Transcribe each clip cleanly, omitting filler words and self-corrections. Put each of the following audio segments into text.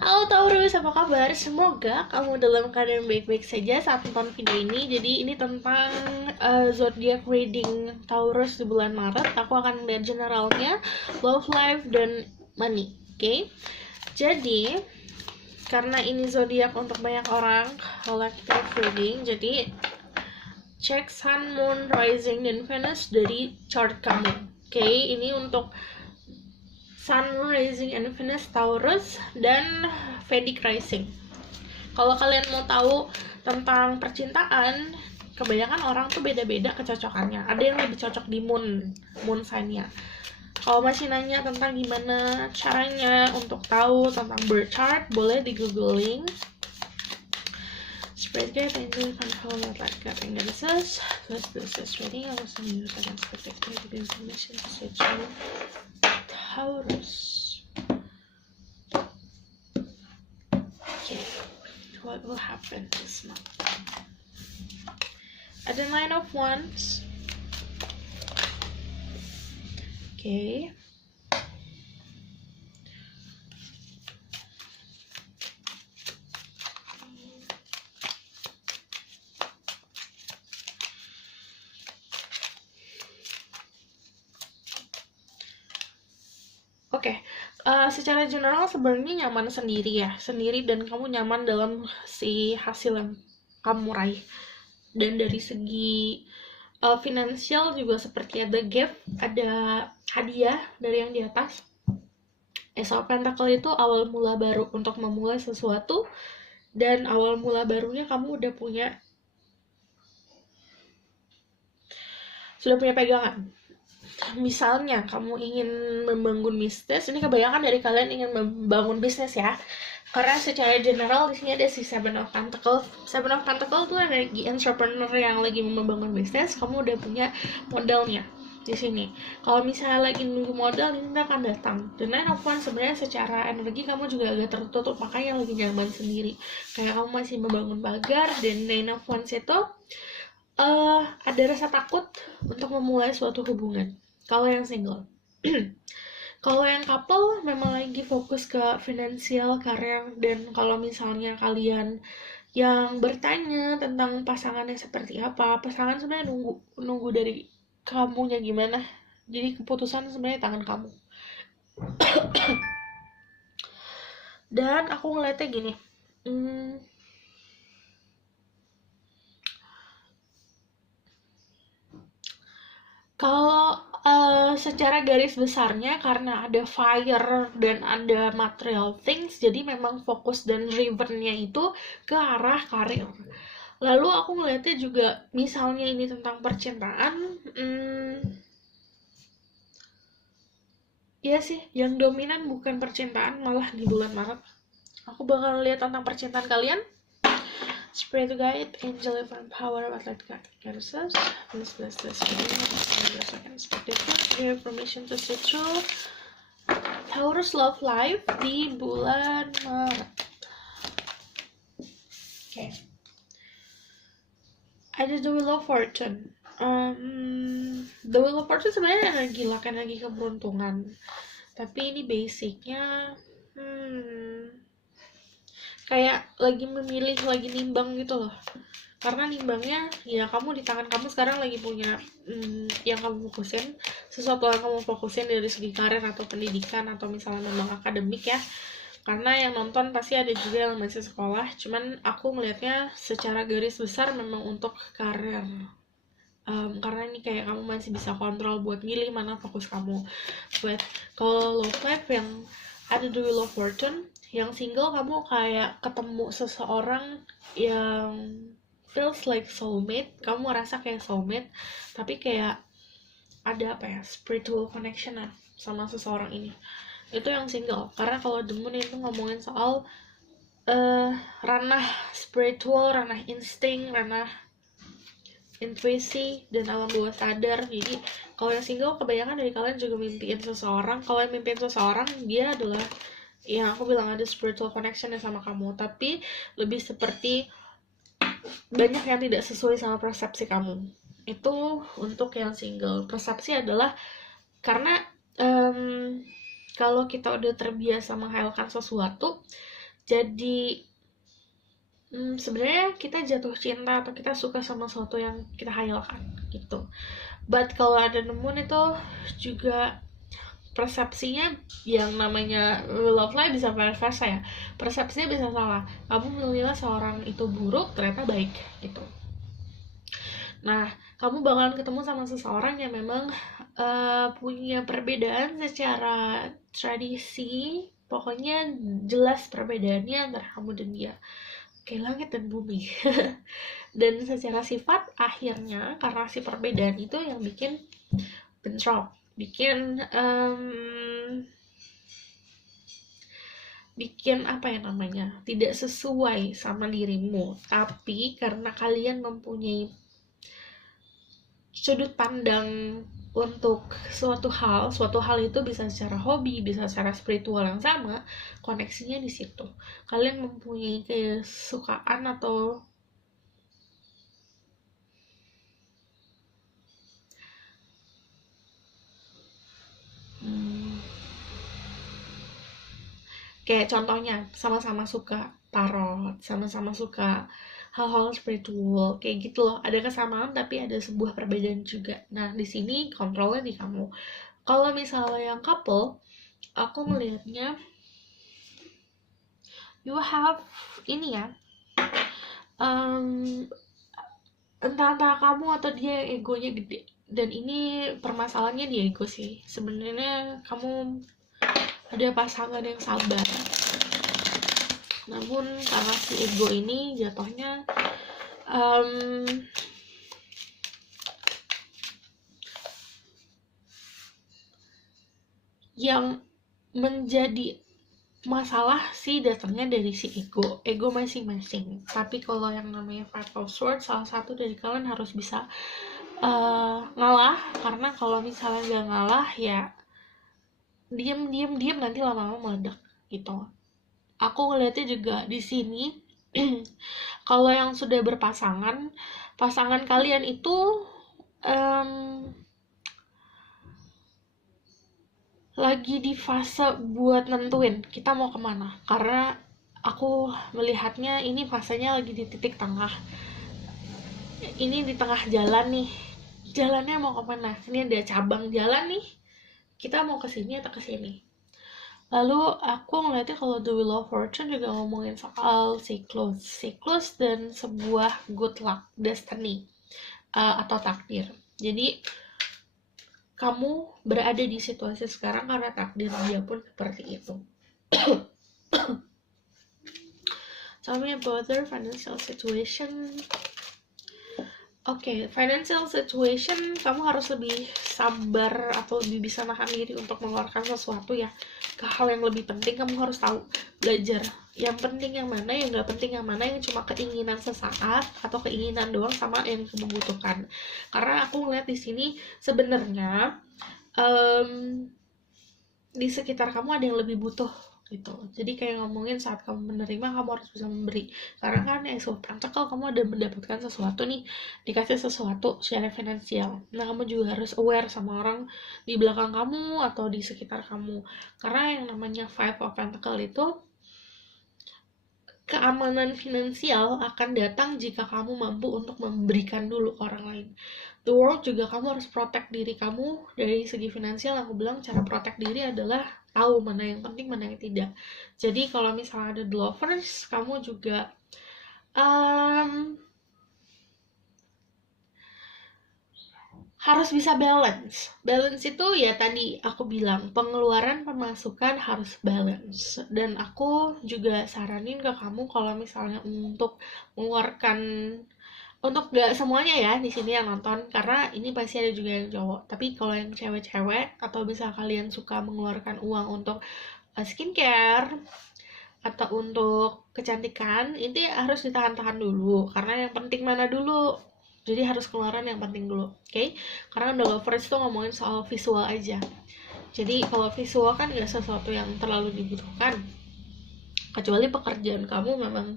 Halo Taurus, apa kabar? Semoga kamu dalam keadaan baik-baik saja saat nonton video ini. Jadi ini tentang zodiac reading Taurus di bulan Maret. Aku akan lihat generalnya, love life dan money. Oke? Jadi karena ini zodiak untuk banyak orang, collective reading. Jadi cek Sun, Moon, Rising, dan Venus dari chart kamu. Oke, ini untuk Sun, Rising, and Venus Taurus dan Vedic Rising. Kalau kalian mau tahu tentang percintaan, kebanyakan orang tuh beda-beda kecocokannya. Ada yang lebih cocok di moon sign-nya. Kalau masih nanya tentang gimana caranya untuk tahu tentang birth chart, boleh di googling. Spread get angel control not like God and Genesis. Let's do this reading. I was in use against protecting the information to switch on Taurus. Okay, what will happen this month? At the 9 of Wands. Okay. Oke, secara general sebenarnya nyaman sendiri ya, sendiri dan kamu nyaman dalam si hasil yang kamu raih. Dan dari segi finansial juga seperti ada gift, ada hadiah dari yang di atas. Ace of Pentacle itu awal mula baru untuk memulai sesuatu, dan awal mula barunya kamu udah sudah punya pegangan. Misalnya kamu ingin membangun bisnis, ini kebanyakan dari kalian ingin membangun bisnis ya, karena secara general di sini ada si Seven of Pentacles. Seven of Pentacles itu energi entrepreneur yang lagi membangun bisnis. Kamu udah punya modalnya di sini. Kalau misalnya lagi nunggu modal, ini akan datang. Dan Nine of Wands sebenarnya secara energi kamu juga agak tertutup, makanya lagi nyaman sendiri, kayak kamu masih membangun pagar. Dan Nine of Wands itu ada rasa takut untuk memulai suatu hubungan kalau yang single. Kalau yang couple memang lagi fokus ke finansial, karir. Dan kalau misalnya kalian yang bertanya tentang pasangannya seperti apa, pasangan sebenarnya nunggu dari kamunya gimana. Jadi keputusan sebenarnya tangan kamu. Dan aku ngeliatnya gini, kalau secara garis besarnya, karena ada fire dan ada material things, jadi memang fokus dan drivennya itu ke arah karir. Lalu aku ngeliatnya juga, misalnya ini tentang percintaan, ya sih, yang dominan bukan percintaan, malah di bulan Maret aku bakal lihat tentang percintaan kalian. Spirit guide, angel divine power, what let God guide us. Please bless this video. I can expect it. Give information to see through Taurus love life di bulan Maret. Okay. Ada the Wheel of Fortune. The Wheel of Fortune sebenarnya energi keberuntungan. Tapi ini basicnya kayak lagi memilih, lagi nimbang gitu loh. Karena nimbangnya ya kamu di tangan kamu sekarang lagi punya yang kamu fokusin, sesuatu yang kamu fokusin dari segi karir atau pendidikan atau misalnya memang akademik ya. Karena yang nonton pasti ada juga yang masih sekolah, cuman aku ngelihatnya secara garis besar memang untuk karir. Karena ini kayak kamu masih bisa kontrol buat milih mana fokus kamu. But kalau love life yang ada the Wheel of Fortune, yang single kamu kayak ketemu seseorang yang feels like soulmate. Kamu merasa kayak soulmate, tapi kayak ada spiritual connection sama seseorang ini. Itu yang single. Karena kalau the moon itu ngomongin soal ranah spiritual, ranah insting, ranah intuisi, dan alam bawah sadar. Jadi kalau yang single kebanyakan dari kalian juga mimpiin seseorang. Kalau yang mimpiin seseorang, dia adalah ya aku bilang ada spiritual connection sama kamu, tapi lebih seperti banyak yang tidak sesuai sama persepsi kamu. Itu untuk yang single. Persepsi adalah karena kalau kita udah terbiasa menghayalkan sesuatu, Jadi sebenarnya kita jatuh cinta atau kita suka sama sesuatu yang kita hayalkan gitu. But kalau ada nemuin itu juga persepsinya, yang namanya love life bisa versa ya, persepsinya bisa salah. Kamu menilai seorang itu buruk, ternyata baik gitu. Nah, kamu bakalan ketemu sama seseorang yang memang punya perbedaan secara tradisi, pokoknya jelas perbedaannya antara kamu dan dia, kayak langit dan bumi. Dan secara sifat akhirnya karena si perbedaan itu yang bikin bentrok, bikin apa ya namanya, tidak sesuai sama dirimu. Tapi karena kalian mempunyai sudut pandang untuk suatu hal itu bisa secara hobi, bisa secara spiritual yang sama, koneksinya di situ. Kalian mempunyai kesukaan atau kayak contohnya sama-sama suka tarot, sama-sama suka hal-hal spiritual kayak gitu loh. Ada kesamaan tapi ada sebuah perbedaan juga. Nah, di sini kontrolnya di kamu. Kalau misalnya yang couple, aku melihatnya you have ini ya, entah antara kamu atau dia yang egonya gede. Dan ini permasalahannya di ego sih. Sebenarnya kamu ada pasangan yang sabar, namun karena si ego ini jatuhnya yang menjadi masalah sih datangnya dari si ego masing-masing. Tapi kalau yang namanya Five of Swords, salah satu dari kalian harus bisa ngalah, karena kalau misalnya nggak ngalah ya diam nanti lama-lama meledak gitu. Aku ngeliatnya juga di sini kalau yang sudah berpasangan, pasangan kalian itu lagi di fase buat nentuin kita mau kemana, karena aku melihatnya ini fasenya lagi di titik tengah. Ini di tengah jalan nih, jalannya mau kemana, ini ada cabang jalan nih, kita mau kesini atau kesini. Lalu aku ngeliatnya kalau The Wheel of Fortune juga ngomongin soal siklus dan sebuah good luck, destiny, atau takdir. Jadi kamu berada di situasi sekarang karena takdir dia pun seperti itu. Tell me about their financial situation. Oke, financial situation, kamu harus lebih sabar atau lebih bisa nahan diri untuk mengeluarkan sesuatu ya. Ke hal yang lebih penting, kamu harus tahu, belajar yang penting yang mana, yang nggak penting yang mana, yang cuma keinginan sesaat atau keinginan doang sama yang kamu butuhkan. Karena aku ngeliat di sini sebenarnya di sekitar kamu ada yang lebih butuh gitu. Jadi kayak ngomongin saat kamu menerima, kamu harus bisa memberi. Karena kan Pentacle, kamu ada mendapatkan sesuatu nih, dikasih sesuatu secara finansial. Nah, kamu juga harus aware sama orang di belakang kamu atau di sekitar kamu. Karena yang namanya Five of Pentacle itu, keamanan finansial akan datang jika kamu mampu untuk memberikan dulu ke orang lain. The world juga, kamu harus protect diri kamu dari segi finansial. Aku bilang cara protect diri adalah tahu mana yang penting, mana yang tidak. Jadi kalau misalnya ada the lovers, kamu juga harus bisa balance. Balance itu ya tadi aku bilang, pengeluaran pemasukan harus balance. Dan aku juga saranin ke kamu kalau misalnya untuk mengeluarkan, untuk gak semuanya ya di sini yang nonton, karena ini pasti ada juga yang cowok. Tapi kalau yang cewek-cewek atau bisa kalian suka mengeluarkan uang untuk skincare atau untuk kecantikan, ini harus ditahan-tahan dulu, karena yang penting mana dulu. Jadi harus keluaran yang penting dulu, oke? Karena The Lovers itu ngomongin soal visual aja. Jadi kalau visual kan gak sesuatu yang terlalu dibutuhkan, kecuali pekerjaan kamu memang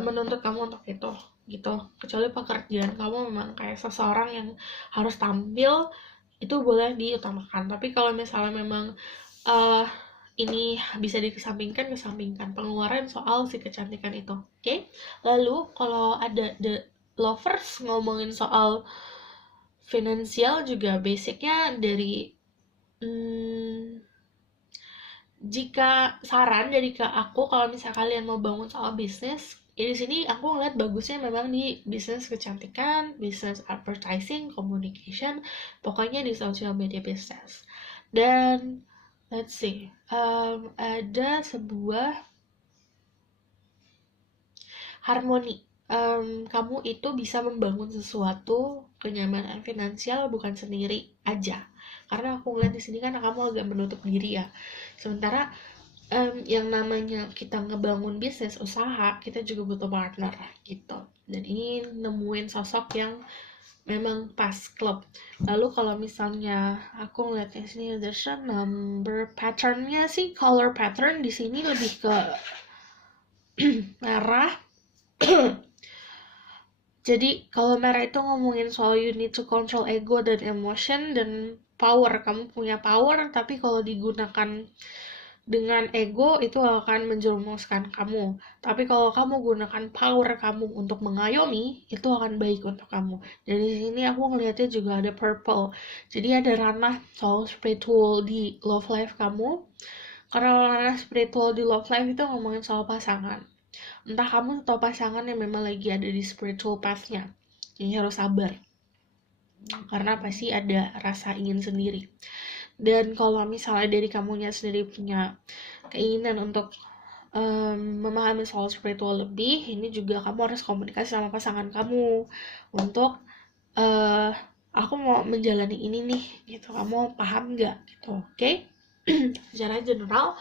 menuntut kamu untuk itu gitu. Kecuali pekerjaan kamu memang kayak seseorang yang harus tampil, itu boleh diutamakan. Tapi kalau misalnya memang ini bisa dikesampingkan, pengeluaran soal si kecantikan itu. Oke? Lalu kalau ada the lovers ngomongin soal finansial juga basicnya dari jika saran dari ke aku, kalau misalnya kalian mau bangun soal bisnis, ya di sini aku ngeliat bagusnya memang di bisnis kecantikan, bisnis advertising, communication, pokoknya di social media business. Dan let's see, ada sebuah harmoni. Kamu itu bisa membangun sesuatu kenyamanan finansial bukan sendiri aja, karena aku ngeliat di sini kan kamu agak menutup diri ya. Sementara yang namanya kita ngebangun bisnis usaha, kita juga butuh partner gitu. Dan ini nemuin sosok yang memang pas klub. Lalu kalau misalnya aku ngeliatnya sini, there's a number patternnya sih, color pattern di sini lebih ke merah. Jadi kalau merah itu ngomongin soal you need to control ego dan emotion dan power. Kamu punya power, tapi kalau digunakan dengan ego itu akan menjerumuskan kamu. Tapi kalau kamu gunakan power kamu untuk mengayomi, itu akan baik untuk kamu. Dan di sini aku ngelihatnya juga ada purple. Jadi ada ranah soal spiritual di love life kamu. Karena ranah spiritual di love life itu ngomongin soal pasangan. Entah kamu atau pasangan yang memang lagi ada di spiritual path-nya. Jadi harus sabar. Karena pasti ada rasa ingin sendiri. Dan kalau misalnya dari kamunya sendiri punya keinginan untuk memahami soal spiritual lebih, ini juga kamu harus komunikasi sama pasangan kamu untuk aku mau menjalani ini nih gitu, kamu paham nggak gitu. Oke? Secara general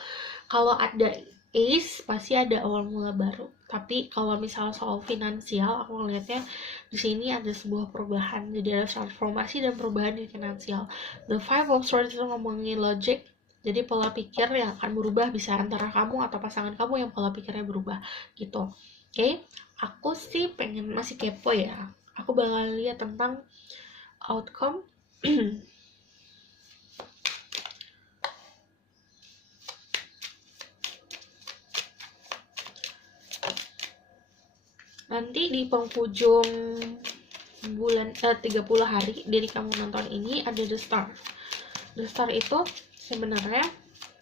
kalau ada Ace pasti ada awal mula baru. Tapi kalau misalnya soal finansial, aku ngeliatnya di sini ada sebuah perubahan. Jadi ada transformasi dan perubahan di finansial. The Five of Swords itu ngomongin logic. Jadi pola pikir yang akan berubah bisa antara kamu atau pasangan kamu yang pola pikirnya berubah gitu. Oke? Aku sih pengen masih kepo ya. Aku bakal lihat tentang outcome. Nanti di penghujung bulan 30 hari dari kamu nonton ini ada The Star. The Star itu sebenarnya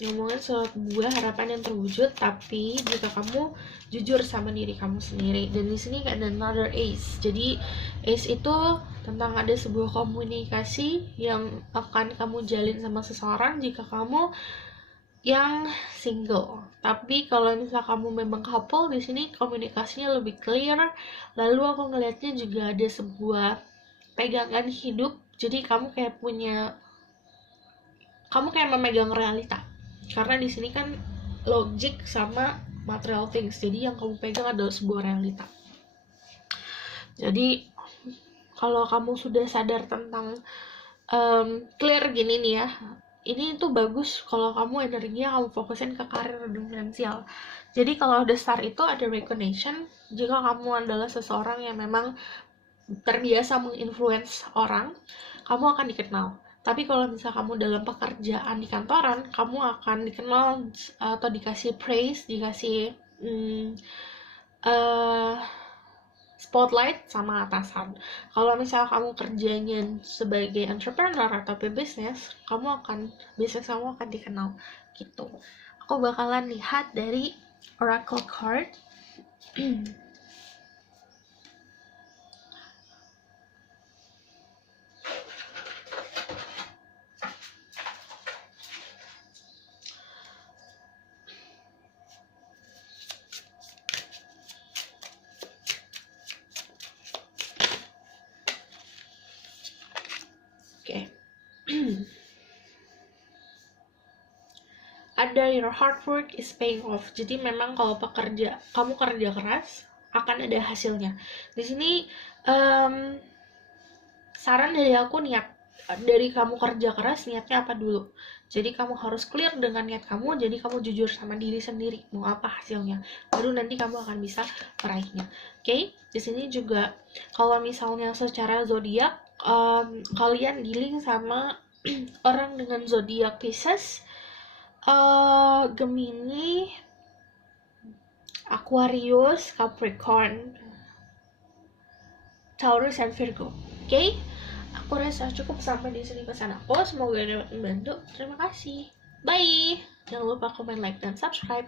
ngomongin sebuah harapan yang terwujud, tapi jika kamu jujur sama diri kamu sendiri. Dan di sini ada another Ace. Jadi Ace itu tentang ada sebuah komunikasi yang akan kamu jalin sama seseorang jika kamu yang single. Tapi kalau misal kamu memang couple, di sini komunikasinya lebih clear. Lalu aku ngelihatnya juga ada sebuah pegangan hidup. Jadi kamu kayak memegang realita. Karena di sini kan logic sama material things. Jadi yang kamu pegang adalah sebuah realita. Jadi kalau kamu sudah sadar tentang clear gini nih ya, ini tuh bagus kalau kamu energinya kamu fokusin ke karir dan finansial. Jadi kalau The Star itu ada recognition, jika kamu adalah seseorang yang memang terbiasa menginfluence orang, kamu akan dikenal. Tapi kalau misal kamu dalam pekerjaan di kantoran, kamu akan dikenal atau dikasih praise, dikasih spotlight sama atasan. Kalau misalnya kamu kerjanya sebagai entrepreneur atau pebisnis, bisnis kamu akan dikenal gitu. Aku bakalan lihat dari Oracle card. Ada your hard work is paying off. Jadi memang kalau kamu kerja keras akan ada hasilnya. Di sini saran dari aku, dari kamu kerja keras niatnya apa dulu. Jadi kamu harus clear dengan niat kamu. Jadi kamu jujur sama diri sendiri mau apa hasilnya. Baru nanti kamu akan bisa meraihnya. Oke? Di sini juga kalau misalnya secara zodiak kalian dealing sama orang dengan zodiak Pisces, Gemini, Aquarius, Capricorn, Taurus, dan Virgo. Oke? Aku rasa cukup sampai di sini pesan aku. Semoga dapat membantu. Terima kasih. Bye. Jangan lupa komen, like, dan subscribe.